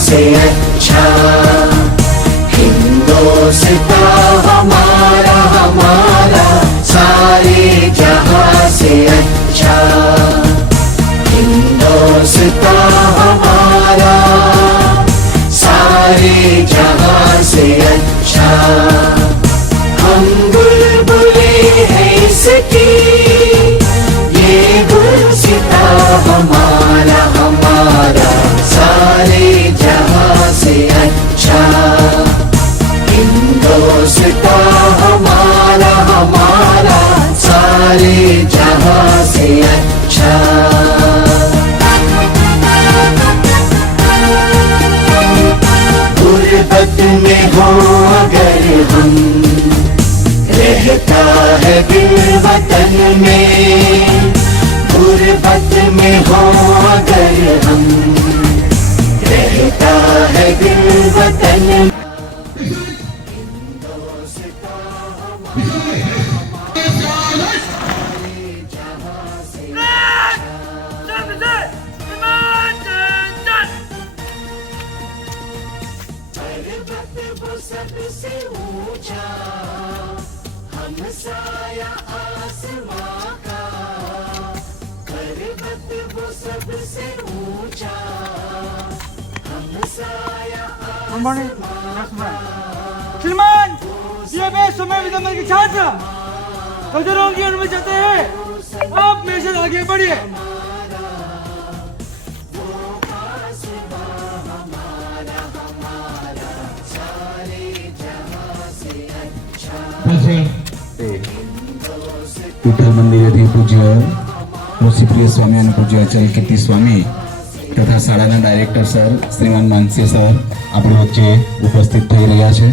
से अच्छा, हिंदुस्तान हमारा हमारा सारे जहां से अच्छा, हिंदुस्तान हमारा सारे जहां से अच्छा। हम बुलबुले हैं इसकी, ये गुलसिता हमारा हमारा सारे जहां से अच्छा, हिंदुस्तान हमारा हमारा सारे जहां से अच्छा। गुर्बत में हो अगर हम, रहता है दिल वतन में, गुर्बत में हो अगर हम, रहता है दिल वतन में। सबसे ऊंचा हम साया आसमां का, पर्वत वो सबसे ऊंचा हम साया आसमां का। श्रीमान, ये मैं समय विदम्बर के छात्र गजरों की अनुमति चाहते हैं, आप मेरे साथ आगे बढ़िए। विठ्ठल मंदिर येथे पूज्य मुळशीप्रिय स्वामी आणि पूज्य अचल कीर्ती स्वामी तथा શાળાના ડાયરેક્ટર સર શ્રીમાન માનસી સર આપણી વચ્ચે ઉપસ્થિત થઈ રહ્યા છે।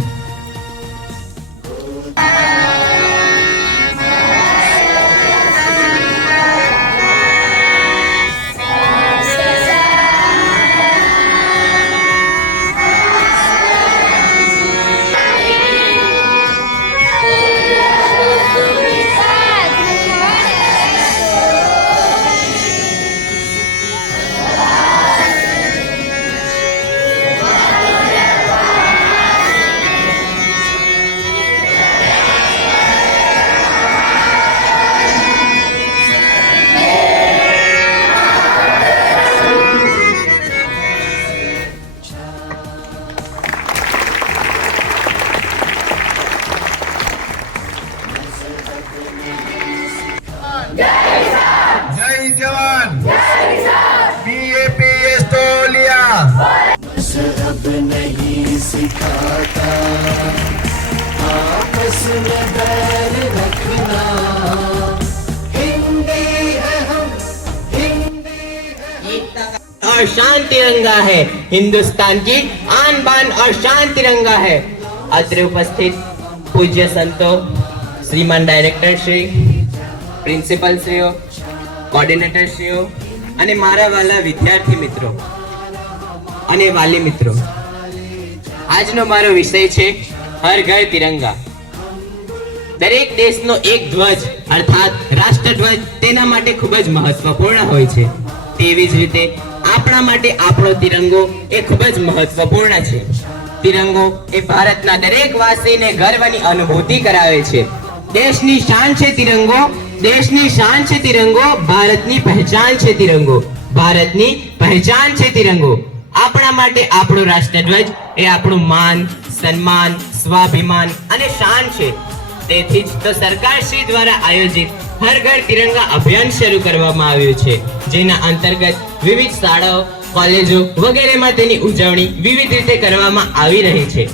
जय जवान, BAPS तोलिया। मज़हब नहीं सिखाता आपस में बैर रखना, हिंदी है हम, हिंदी है हम। और शान तिरंगा है, हिंदुस्तान की आन बान और शान तिरंगा है। अत्र उपस्थित पूज्य संतो, श्रीमान डायरेक्टर श्री, પ્રિન્સિપલ શ્રીઓ, કોર્ડિનેટર શ્રીઓ અને મારા વાલા વિદ્યાર્થી મિત્રો અને વાલી મિત્રો, આજનો મારો વિષય છે હર ઘર તિરંગા। દરેક દેશનો એક ધ્વજ અર્થાત રાષ્ટ્રધ્વજ તેના માટે ખૂબ જ મહત્વપૂર્ણ હોય છે। તેવી જ રીતે આપણા માટે આપણો તિરંગો એ ખૂબ જ મહત્વપૂર્ણ છે। તિરંગો એ ભારતના દરેક વાસીને ગર્વની અનુભૂતિ કરાવે છે। દેશની શાન છે તિરંગો, देशनी शान छे तिरंगो, भारतनी पहचान छे तिरंगो, भारतनी पहचान छे तिरंगो। आपणा माटे आपणो राष्ट्रध्वज ए आपणुं मान, सन्मान, स्वाभिमान अने शान छे। तेथी ज तो सरकार श्री द्वारा आयोजित हर घर तिरंगा अभियान शुरू करवामां आव्युं छे, जेना अंतर्गत विविध शाळाओ, कॉलेजो वगैरेमां तेनी उजवणी विविध रीते करवामां आवी रही छे।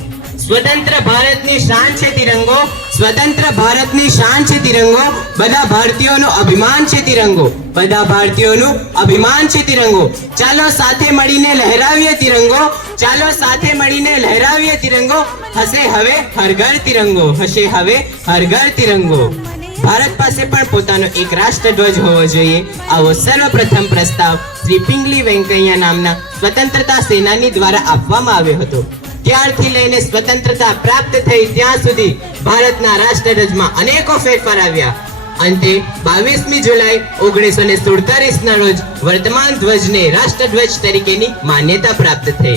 स्वतंत्र भारतनी शान छे तिरंगो, स्वतंत्र भारतनी शान छे तिरंगो, बधा भारतीयोनो अभिमान छे तिरंगो, बधा भारतीयोनो अभिमान छे तिरंगो। चालो साथे मळीने लहरावीए तिरंगो, चालो साथे मळीने लहरावीए तिरंगो। हसे हवे हर घर तिरंगो, हसे हवे हर घर तिरंगो। भारत पासे पण पोतानो एक राष्ट्रध्वज होवो जोईए, आवो सर्वप्रथम प्रस्ताव श्री पिंगली वेंकैया नामना स्वतंत्रता सेनानी द्वारा आपवामां आव्यो हतो। ત્યારથી લઈને સ્વતંત્રતા પ્રાપ્ત થઈ ત્યાં સુધી ભારતના રાષ્ટ્રધ્વજમાં અનેકો ફેરફાર આવ્યા। અંતે 22મી જુલાઈ 1947 ના રોજ વર્તમાન ધ્વજને રાષ્ટ્રધ્વજ તરીકેની માન્યતા પ્રાપ્ત થઈ।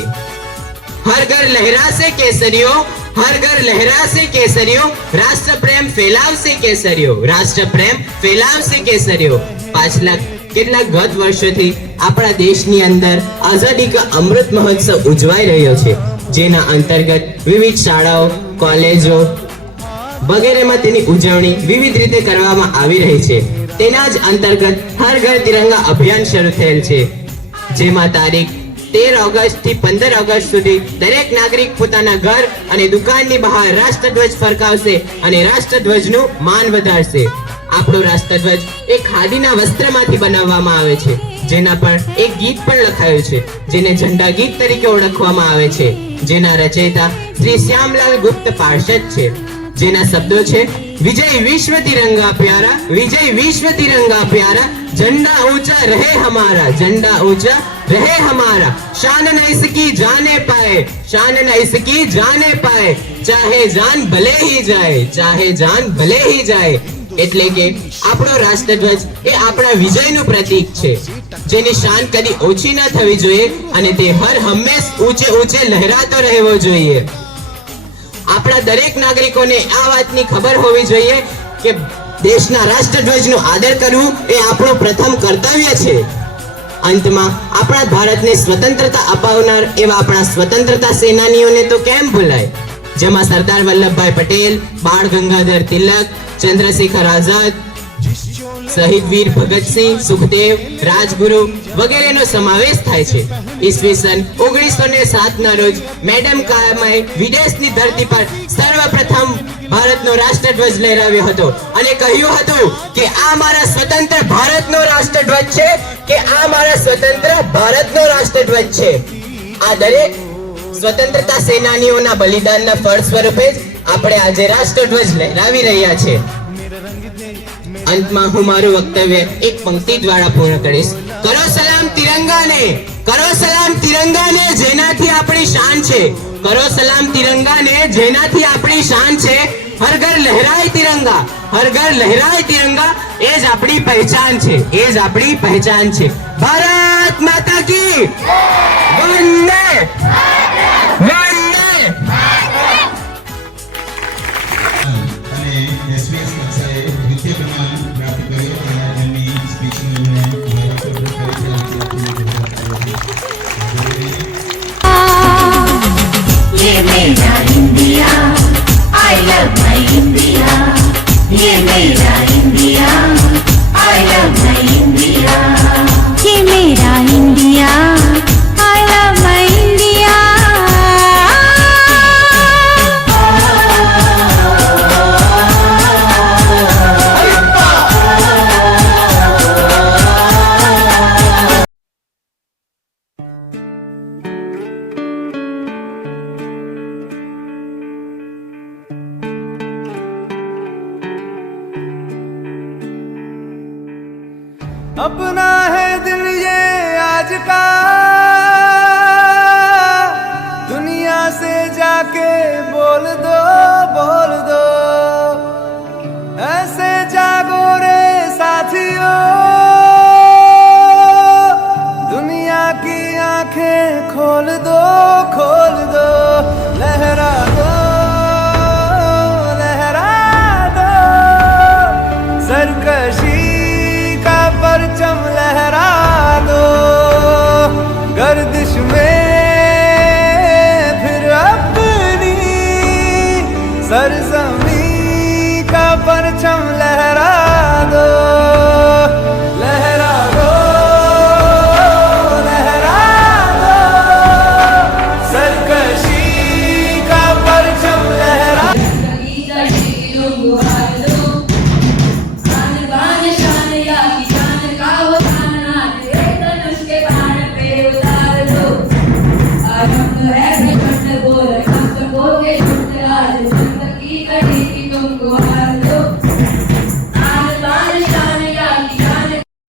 हर घर लहरासे केसरियो, हर घर लहरासे केसरियो, राष्ट्र प्रेम फैलावसे केसरियो, राष्ट्र प्रेम फैलावसे केसरियो। पाछला કેટલાક ગત વર્ષોથી આપણા દેશની અંદર આઝાદી કા અમૃત મહોત્સવ ઉજવાઈ રહ્યો છે, જેના અંતર્ગત વિવિધ શાળાઓ, કોલેજો વગેરેમાં તેની ઉજવણી વિવિધ રીતે કરવામાં આવી રહી છે। તેના જ અંતર્ગત હર ઘર તિરંગા અભિયાન શરૂ થયેલ છે, જેમાં તારીખ 13 ઓગસ્ટ થી 15 ઓગસ્ટ સુધી દરેક નાગરિક પોતાના ઘર અને દુકાનની બહાર રાષ્ટ્રધ્વજ ફરકાવશે અને રાષ્ટ્રધ્વજનું માન વધારશે। આપણો રાષ્ટ્રધ્વજ એક ખાદીના વસ્ત્રમાંથી બનાવવામાં આવે છે, જેના પર એક ગીત પણ લખાયું છે, જેને ઝંડા ગીત તરીકે ઓળખવામાં આવે છે, જેના રચયિતા શ્રી શ્યામલાલ ગુપ્ત પાર્ષદ છે, જેના શબ્દો છે વિજય વિશ્વ તિરંગા પ્યારા, વિજય વિશ્વ તિરંગા प्यारा, झंडा ऊंचा रहे हमारा, झंडा ऊंचा रहे हमारा, शान न इसकी जाने पाए, शान न इसकी जाने पाए, चाहे जान भले ही जाए, चाहे जान भले ही जाए। એટલે કે આપણો રાષ્ટ્રધ્વજ એ આપણા વિજયનું પ્રતીક છે, જેની શાન કદી ઓછી ન થવી જોઈએ અને તે હર હંમેશ ઊંચે ઊંચે લહેરાતો રહેવો જોઈએ। આપણા દરેક નાગરિકોને આ વાતની ખબર હોવી જોઈએ કે દેશના રાષ્ટ્રધ્વજનું આદર કરવું એ આપણું પ્રથમ કર્તવ્ય છે। અંતમાં આપણા ભારતને સ્વતંત્રતા અપાવનાર એવા આપણા સ્વતંત્રતા સેનાનીઓને તો કેમ ભૂલાય, જેમાં સરદાર વલ્લભભાઈ પટેલ, બાળ ગંગાધર તિલક, ચંદ્રશેખર આઝાદ, શહીદ વીર ભગતસિંહ, સુખદેવ, રાજગુરુ વગેરેનો સમાવેશ થાય છે। ઈસવીસન 1907 ના રોજ મેડમ કામાએ વિદેશની ધરતી પર સર્વપ્રથમ ભારતનો રાષ્ટ્રધ્વજ લહેરાવ્યો હતો અને કહ્યું હતું કે આ મારા સ્વતંત્ર ભારતનો રાષ્ટ્રધ્વજ છે, કે આ મારા સ્વતંત્ર ભારતનો રાષ્ટ્રધ્વજ છે। આ દરેક સ્વતંત્રતા સેનાનીઓના બલિદાનના ફળ સ્વરૂપે જ આપણે આજે રાષ્ટ્રધ્વજ લહેરાવી રહ્યા છે। અંતમાં હું મારું વક્તવ્ય એક પંક્તિ દ્વારા પૂર્ણ કરીશ। કરો સલામ તિરંગાને, કરો સલામ તિરંગાને જેનાથી આપણી શાન છે, કરો સલામ તિરંગાને જેનાથી આપણી શાન છે। હર ઘર લહેરાય તિરંગા, હર ઘર લહેરાય તિરંગા, એ જ આપણી પહેચાન છે, એ જ આપણી પહેચાન છે। ભારત માતા કી વંદે વંદે। અને એસવીએસ કક્ષાએ દ્વિતીય ક્રમાંક પ્રાપ્ત કર્યો તેના તેમની સ્પીચનું મેં ये मेरा India, I love my India. ये मेरा India, I love my India. ये मेरा India, I love my India. अपना है दिल ये आज का, दुनिया से जाके बोल दो, बोल दो, ऐसे जागो रे साथियों, दुनिया की आंखें खोल दो, खोल दो, लहरा दो, लहरा दो, सरकशी परचम लहरा दो, गर्दिश में फिर अपनी सरजमी का परचम लहरा दो, लहरा दो, लहरा दो, सरकशी का परचम लहरा।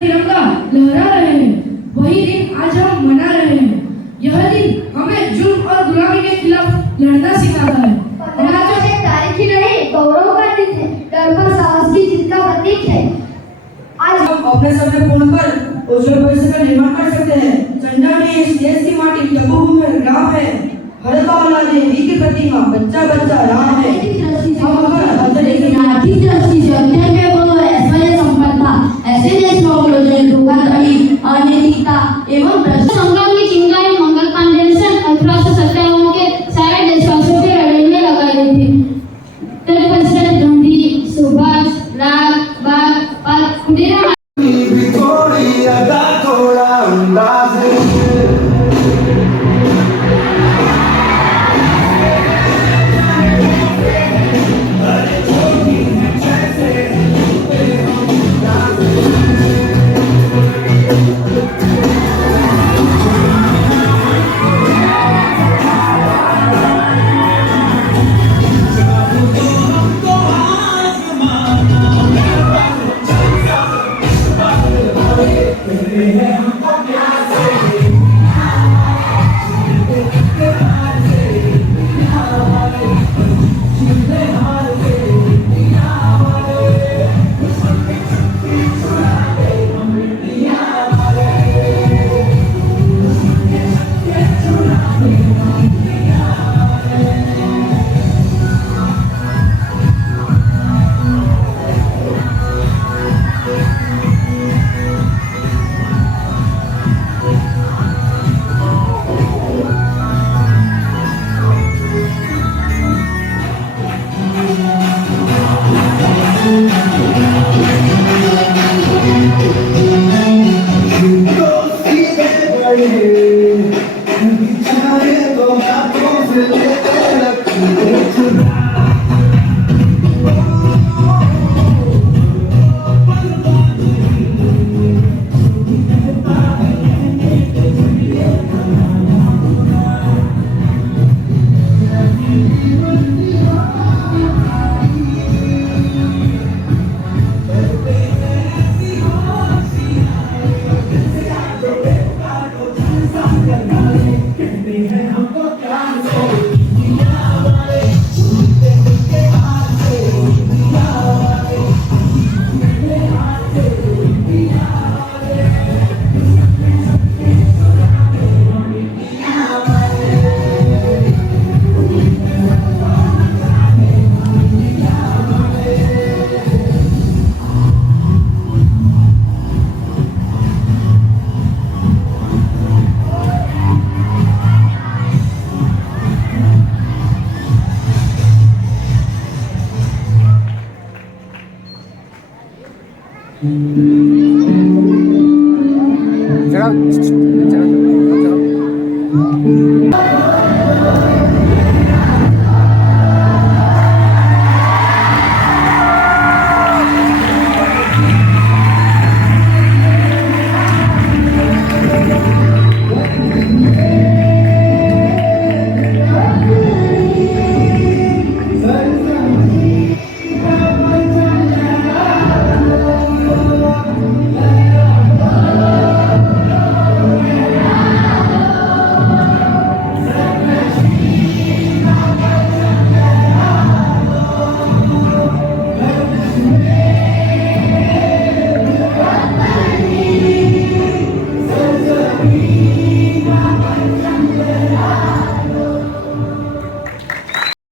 तिरंगा लहरा रहे हैं, वही दिन आज हम मना रहे हैं। यह दिन हमें जुल्म और गुलामी के खिलाफ लड़ना सिखाता है। तारीखी नहीं, गौरव का दिन है, डर पर साहस की जीत का प्रतीक है। आज हम अपने सपने पूर्ण कर उज्जवल भविष्य का निर्माण कर सकते हैं। झंडा में इस देश की माटी जम्मू में ग्राम है, हड़प्पा देवी की प्रतिमा बच्चा बच्चा राम है। लेकिन आर्थिक दृष्टि से अत्यंत बेबोलो ऐश्वर्य संपन्नता ऐसे देश में उपलब्ध धोखाधड़ी अनैतिकता एवं भ्रष्ट संग्राम की चिंगारी मंगल फाउंडेशन 1857 के सारे देशवासियों के हृदय में लगाई गई थी। तत्पश्चात गांधी, सुभाष, राज, बाग और खुदीराम थोड़ी अदा थोड़ा अंदाज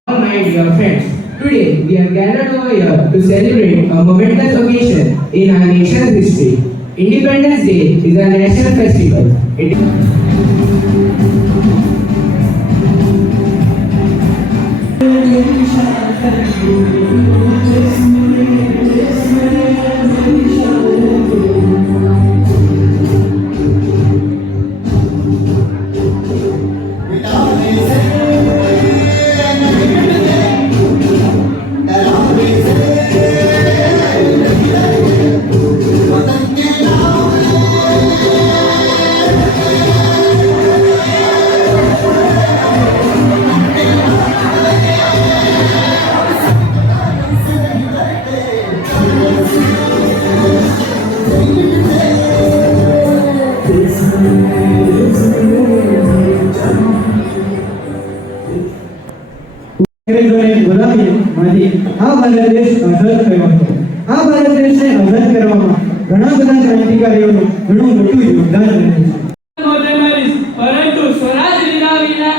My dear friends, today we are gathered over here to celebrate a momentous occasion in our nation's history. Independence Day is a national festival. અંગ્રેજોની ગુલામીમાંથી આ ભારત દેશ આઝાદ થયો હતો. આ ભારત દેશને આઝાદ કરવામાં ઘણા બધા ક્રાંતિકારીઓનું ઘણું મોટું યોગદાન રહ્યું છે. પરંતુ સ્વરાજ લીધા વિના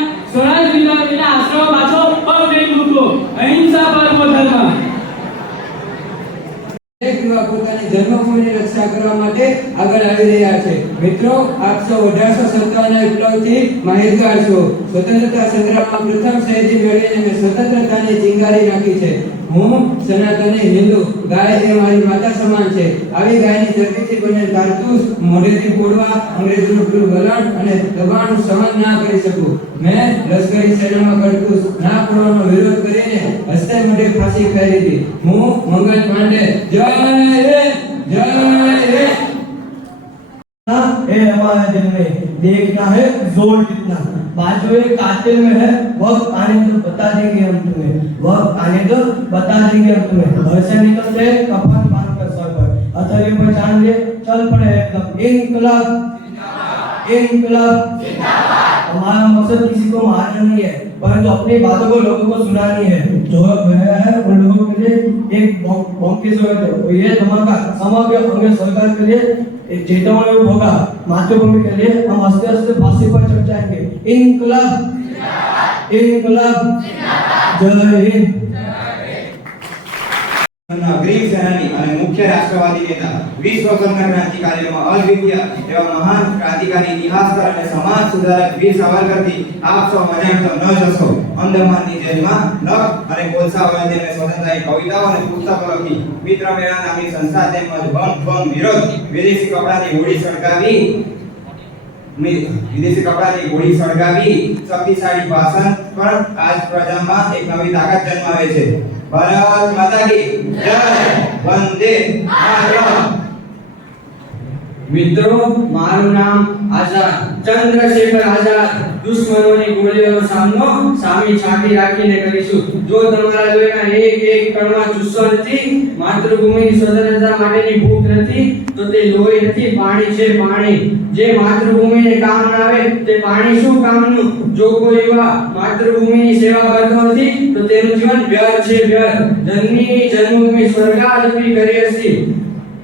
રક્ષા કરવા માટે આગળ આવી રહ્યા છે. મિત્રો, આપ સૌ 1857ના વિપ્લવથી માહિતગાર છો. સ્વતંત્રતા સંગ્રામમાં પ્રથમ શહીદી મેળવીને મેં સ્વતંત્રતાની ચિંગારી નાખી છે. હું સનાતની હિન્દુ, ગાય એ મારી માતા સમાન છે. આવી ગાયની ચરબીથી બનેલ કારતૂસ મોઢેથી ફોડવા, અંગ્રેજોનું વલણ અને દબાણનું સહન ના કરી શકું. મેં લશ્કરી સેનામાં કારતૂસ ના ફોડવાનો વિરોધ કરીને હસ્તે મોઢે ફાંસી ખાઈ લીધી. હું મંગલ પાંડે, જય હિન્દ, જય હિન્દ. है हमारा दिल में, देखना है जोर कितना, बाजू एक कातिल में है, वक्त आने तो बता देंगे हम तुम्हें, वक्त आने तो बता देंगे हम तुम्हें. घर से निकलते कफन बांध कर सर पर, हथेली पर जान ले चल पड़े एकदम. इनकलाब इनकलाब जिंदाबाद. हमारा मकसद किसी को मारना नहीं है, परंतु अपनी बातों को लोगों को सुनानी है. जो गया है उन लोगों के लिए एक बम की जरूरत है. और ये धमाका समग्र अंग्रेज सरकार के लिए एक चेतावनी होगा. मातृभूमि के लिए हम हंसते हंसते फांसी पर चढ़ जाएंगे. इनकलाब इनकलाब जय हिंद. અગ્રીમ સેનાની અને મુખ્ય રાષ્ટ્રવાદી નેતા, વીર સ્વતંત્ર ક્રાંતિકારીઓમાં અદ્વિતીય એવા મહાન ક્રાંતિકારી, ઇતિહાસકાર અને સમાજ સુધારક વીર સાવરકરથી આપ સૌ મજાક તો ન જશો. અંદમાનની જેલમાં નખ અને કોલસા વડે તેમને સ્વતંત્રતાની કવિતાઓ અને પુસ્તકો લખી મિત્ર મેળા નામની સંસ્થા તેમજ ભંગ વિરોધ, વિદેશી કપડાની હોડી સળગાવી શક્તિશાળી ભાષણ પર આજ પ્રજામાં એક નવી તાકાત જન્માવે છે. ભારત માતા કી જય, વંદે માતરમ. મિત્રો, મારું નામ આઝાદ, ચંદ્રશેખર આઝાદ. દુશ્મનોની ગોળીઓનો સામનો સામી છાતી રાખીને કરીશું. જો તમારા લોહીના એક એક કણમાં જુસ્સો નથી, માતૃભૂમિની સ્વતંત્રતા માટેની ભૂખ નથી, તો તે લોહી નથી, પાણી છે, પાણી. જે માતૃભૂમિને કામ ના આવે તે પાણી શું કામનું? જો કોઈ યુવા માતૃભૂમિની સેવા કરતો નથી તો તેનું જીવન વ્યર્થ છે, વ્યર્થ. જનની જન્મભૂમિ સ્વર્ગાદપી કરી હતી.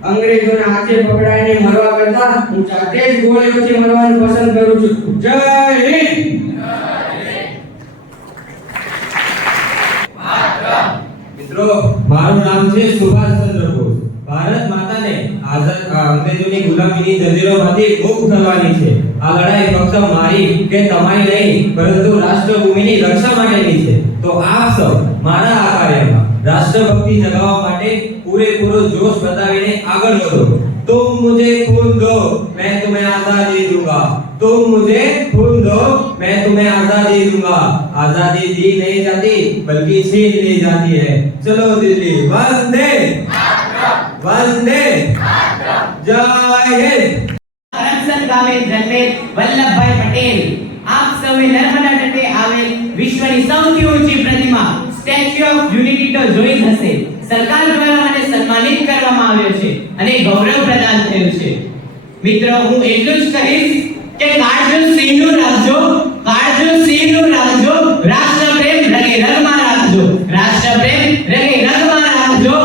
અંગ્રેજોના હાથે પકડાઈને મરવા કરતા હું જાતે જ ગોળીઓથી મરવાનું પસંદ કરું છું. જય હિન્દ. મિત્રો, મારું નામ છે સુભાષચંદ્ર બોઝ. ભારત માતાને અંગ્રેજોની ગુલામીની જંજીરોમાંથી મુક્ત કરવાની છે. આ લડાઈ ફક્ત મારી કે તમારી નહીં, પરંતુ રાષ્ટ્રભૂમિની રક્ષા માટેની છે. તો આપ સૌ મારા આ કાર્યમાં રાષ્ટ્રભક્તિ જગાવવા માટે પૂરેપૂરો જોશ બતાવીને આગળ વધો. तुम मुझे खून दो, मैं तुम्हें आजादी दूंगा. तुम मुझे खून दो, मैं तुम्हें आजादी दूंगा. आजादी दी नहीं जाती बल्कि छीन ली जाती है. चलो दिल्ली, वंदे वंदे जय हिंद. કરમસદ ગામે જન્મેલ વલ્લભભાઈ પટેલ આપ સૌએ નર્મદા તટે આવેલ વિશ્વની સૌથી ઊંચી પ્રતિમા સ્ટેચ્યુ ઓફ યુનિટી તો જોઈ જ હશે. સરકાર દ્વારા મને સન્માનિત કરવામાં આવ્યો છે અને ગૌરવ પ્રદાન થયું છે. મિત્રો, હું એટલું જ કહીશ કે કાળજો સિંહનું રાખજો, કાળજો સિંહનું રાખજો, રાષ્ટ્રપ્રેમ રગે રગમાં રાખજો, રાષ્ટ્રપ્રેમ રગે રગમાં રાખજો.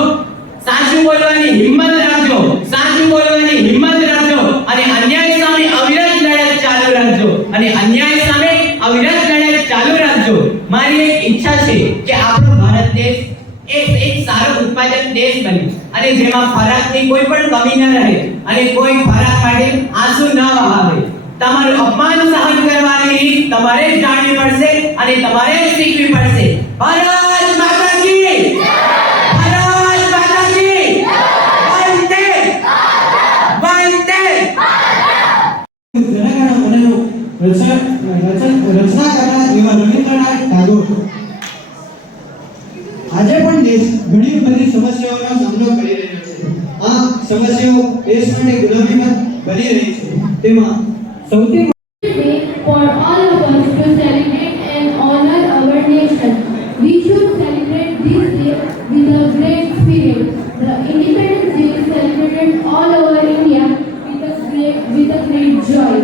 સાચું બોલવાની હિંમત રાખજો, સાચું બોલવાની હિંમત રાખજો અને અન્યાય સામે અવિરત લડત ચાલુ રાખજો, અને અન્યાય સામે અવિરત લડત ચાલુ રાખજો. મારી એક ઈચ્છા છે કે આપણો ભારત દેશ એક સારો ઉત્પાદક દેશ બને અને જેમાં ખોરાકની કોઈ પણ કમી ન રહે અને કોઈ ખોરાક માટે આંસુ ન વહાવે. તમારું અપમાન સહન કરવાની રીત તમારે જ જાણવી પડશે અને તમારે જ શીખવી પડશે. ભારત માતા કી જય! ભારત માતા કી જય! વંદે વંદે. જનગણ મનનું રચના કરનાર એવા રવિન્દ્રનાથ ટાગોર. આજે પણ દેશ ઘણી બધી સમસ્યાઓનો સામનો કરી રહ્યો છે. આ સમસ્યાઓ દેશ માટે ગુલામીમાં બની રહી છે. તેમાં સૌથી For all of us to celebrate and honor our nation, we should celebrate this day with a great spirit. The Independence Day is celebrated all over India with a great joy.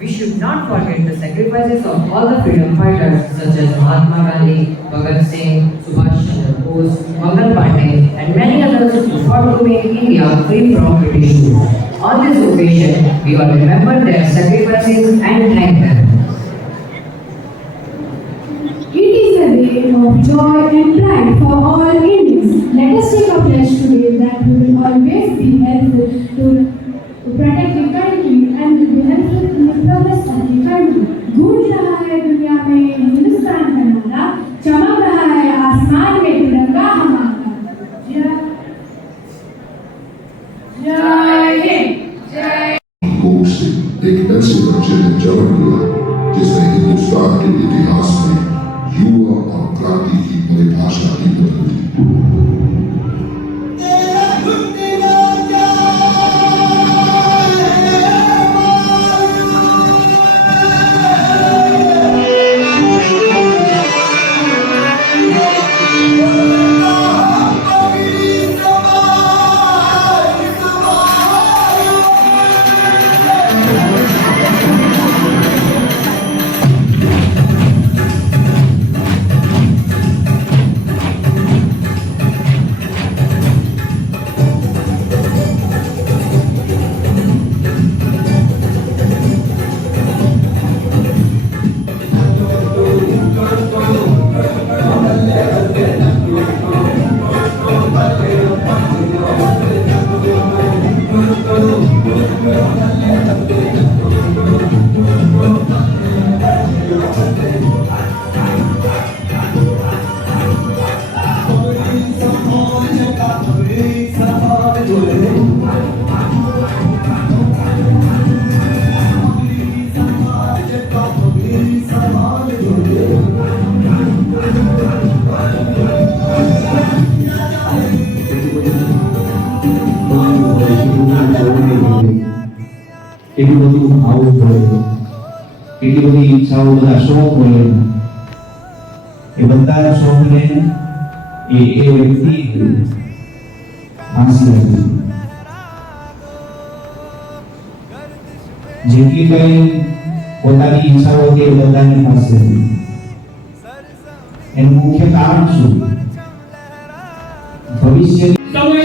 We should not forget the sacrifices of all the freedom fighters such as Mahatma Gandhi, Bhagat Singh, Subhash Chandra Bose, Mangal Pandey, and many others who fought to make India free from British rule. On this occasion, we all remember their sacrifices and thank them. It is a day of joy and pride for all Indians. Let us take a pledge today that we will always be helpful to protect the country and will be helpful in the progress of the country. गूंज रहा है दुनिया में हिंदुस्तान का नारा, चमक रहा है आसमान में तिरंगा हमारा। जय हिंद। कोट से एक ऐसे बच्चे ने जन्म लिया जिसने हिंदुस्तान के इतिहास में युवा और क्रांति की परिभाषा ही बदल दी। એટલું બધું આવું પડે, એટલી બધી ઈચ્છાઓ, બધા શોખ હોય, એ બધા શોખને એ વ્યક્તિ ફાંસી આપી. જેટલી કઈ પોતાની ઈચ્છાઓ હતી એ બધાને ફાંસી આપી. એનું મુખ્ય કારણ શું? ભવિષ્ય સમય